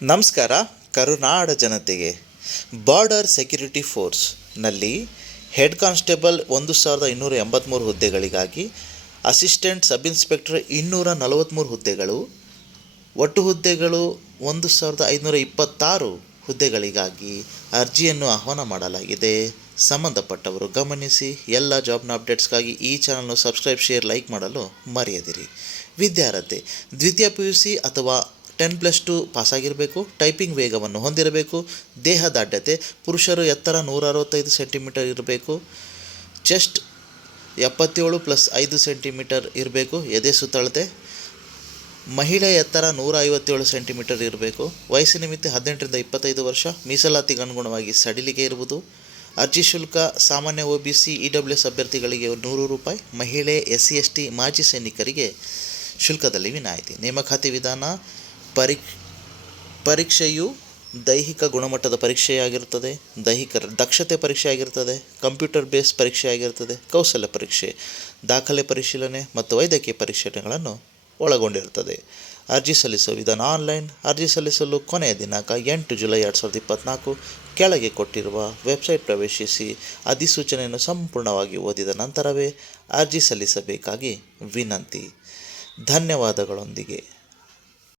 ನಮಸ್ಕಾರ. ಕರುನಾಡ ಜನತೆಗೆ ಬಾರ್ಡರ್ ಸೆಕ್ಯುರಿಟಿ ಫೋರ್ಸ್ನಲ್ಲಿ ಹೆಡ್ ಕಾನ್ಸ್ಟೇಬಲ್ 1283 ಹುದ್ದೆಗಳಿಗಾಗಿ, ಅಸಿಸ್ಟೆಂಟ್ ಸಬ್ ಇನ್ಸ್ಪೆಕ್ಟರ್ 243 ಹುದ್ದೆಗಳು, ಒಟ್ಟು ಹುದ್ದೆಗಳು 1526 ಹುದ್ದೆಗಳಿಗಾಗಿ ಅರ್ಜಿಯನ್ನು ಆಹ್ವಾನ ಮಾಡಲಾಗಿದೆ. ಸಂಬಂಧಪಟ್ಟವರು ಗಮನಿಸಿ. ಎಲ್ಲ ಜಾಬ್ನ ಅಪ್ಡೇಟ್ಸ್ಗಾಗಿ ಈ ಚಾನಲ್ನ ಸಬ್ಸ್ಕ್ರೈಬ್, ಶೇರ್, ಲೈಕ್ ಮಾಡಲು ಮರೆಯದಿರಿ. ವಿದ್ಯಾರ್ಹತೆ: ದ್ವಿತೀಯ PUC ಅಥವಾ 10+2 ಪಾಸಾಗಿರಬೇಕು. ಟೈಪಿಂಗ್ ವೇಗವನ್ನು ಹೊಂದಿರಬೇಕು. ದೇಹ ದಾಢ್ಯತೆ: ಪುರುಷರು ಎತ್ತರ 165 ಸೆಂಟಿಮೀಟರ್ ಇರಬೇಕು. ಚೆಸ್ಟ್ 77+5 ಸೆಂಟಿಮೀಟರ್ ಇರಬೇಕು. ಎದೆ ಸುತ್ತಳತೆ: ಮಹಿಳೆ ಎತ್ತರ 157 ಸೆಂಟಿಮೀಟರ್ ಇರಬೇಕು. ವಯಸ್ಸಿನ ಮಿತಿ 18 ರಿಂದ 25 ವರ್ಷ. ಮೀಸಲಾತಿಗೆ ಅನುಗುಣವಾಗಿ ಸಡಿಲಿಕೆ ಇರುವುದು. ಅರ್ಜಿ ಶುಲ್ಕ: ಸಾಮಾನ್ಯ OBC EWS ಅಭ್ಯರ್ಥಿಗಳಿಗೆ ₹100. ಮಹಿಳೆ, SC ST, ಮಾಜಿ ಸೈನಿಕರಿಗೆ ಶುಲ್ಕದಲ್ಲಿ ವಿನಾಯಿತಿ. ನೇಮಕಾತಿ ವಿಧಾನ: ಪರೀಕ್ಷೆಯು ದೈಹಿಕ ಗುಣಮಟ್ಟದ ಪರೀಕ್ಷೆಯಾಗಿರುತ್ತದೆ, ದೈಹಿಕ ದಕ್ಷತೆ ಪರೀಕ್ಷೆಯಾಗಿರುತ್ತದೆ, ಕಂಪ್ಯೂಟರ್ ಬೇಸ್ ಪರೀಕ್ಷೆಯಾಗಿರುತ್ತದೆ, ಕೌಶಲ್ಯ ಪರೀಕ್ಷೆ, ದಾಖಲೆ ಪರಿಶೀಲನೆ ಮತ್ತು ವೈದ್ಯಕೀಯ ಪರಿಶೀಲನೆಗಳನ್ನು ಒಳಗೊಂಡಿರುತ್ತದೆ. ಅರ್ಜಿ ಸಲ್ಲಿಸುವ ವಿಧಾನ: ಆನ್ಲೈನ್. ಅರ್ಜಿ ಸಲ್ಲಿಸಲು ಕೊನೆಯ ದಿನಾಂಕ 8 ಜುಲೈ 2024. ಕೆಳಗೆ ಕೊಟ್ಟಿರುವ ವೆಬ್ಸೈಟ್ ಪ್ರವೇಶಿಸಿ ಅಧಿಸೂಚನೆಯನ್ನು ಸಂಪೂರ್ಣವಾಗಿ ಓದಿದ ನಂತರವೇ ಅರ್ಜಿ ಸಲ್ಲಿಸಬೇಕಾಗಿ ವಿನಂತಿ. ಧನ್ಯವಾದಗಳೊಂದಿಗೆ.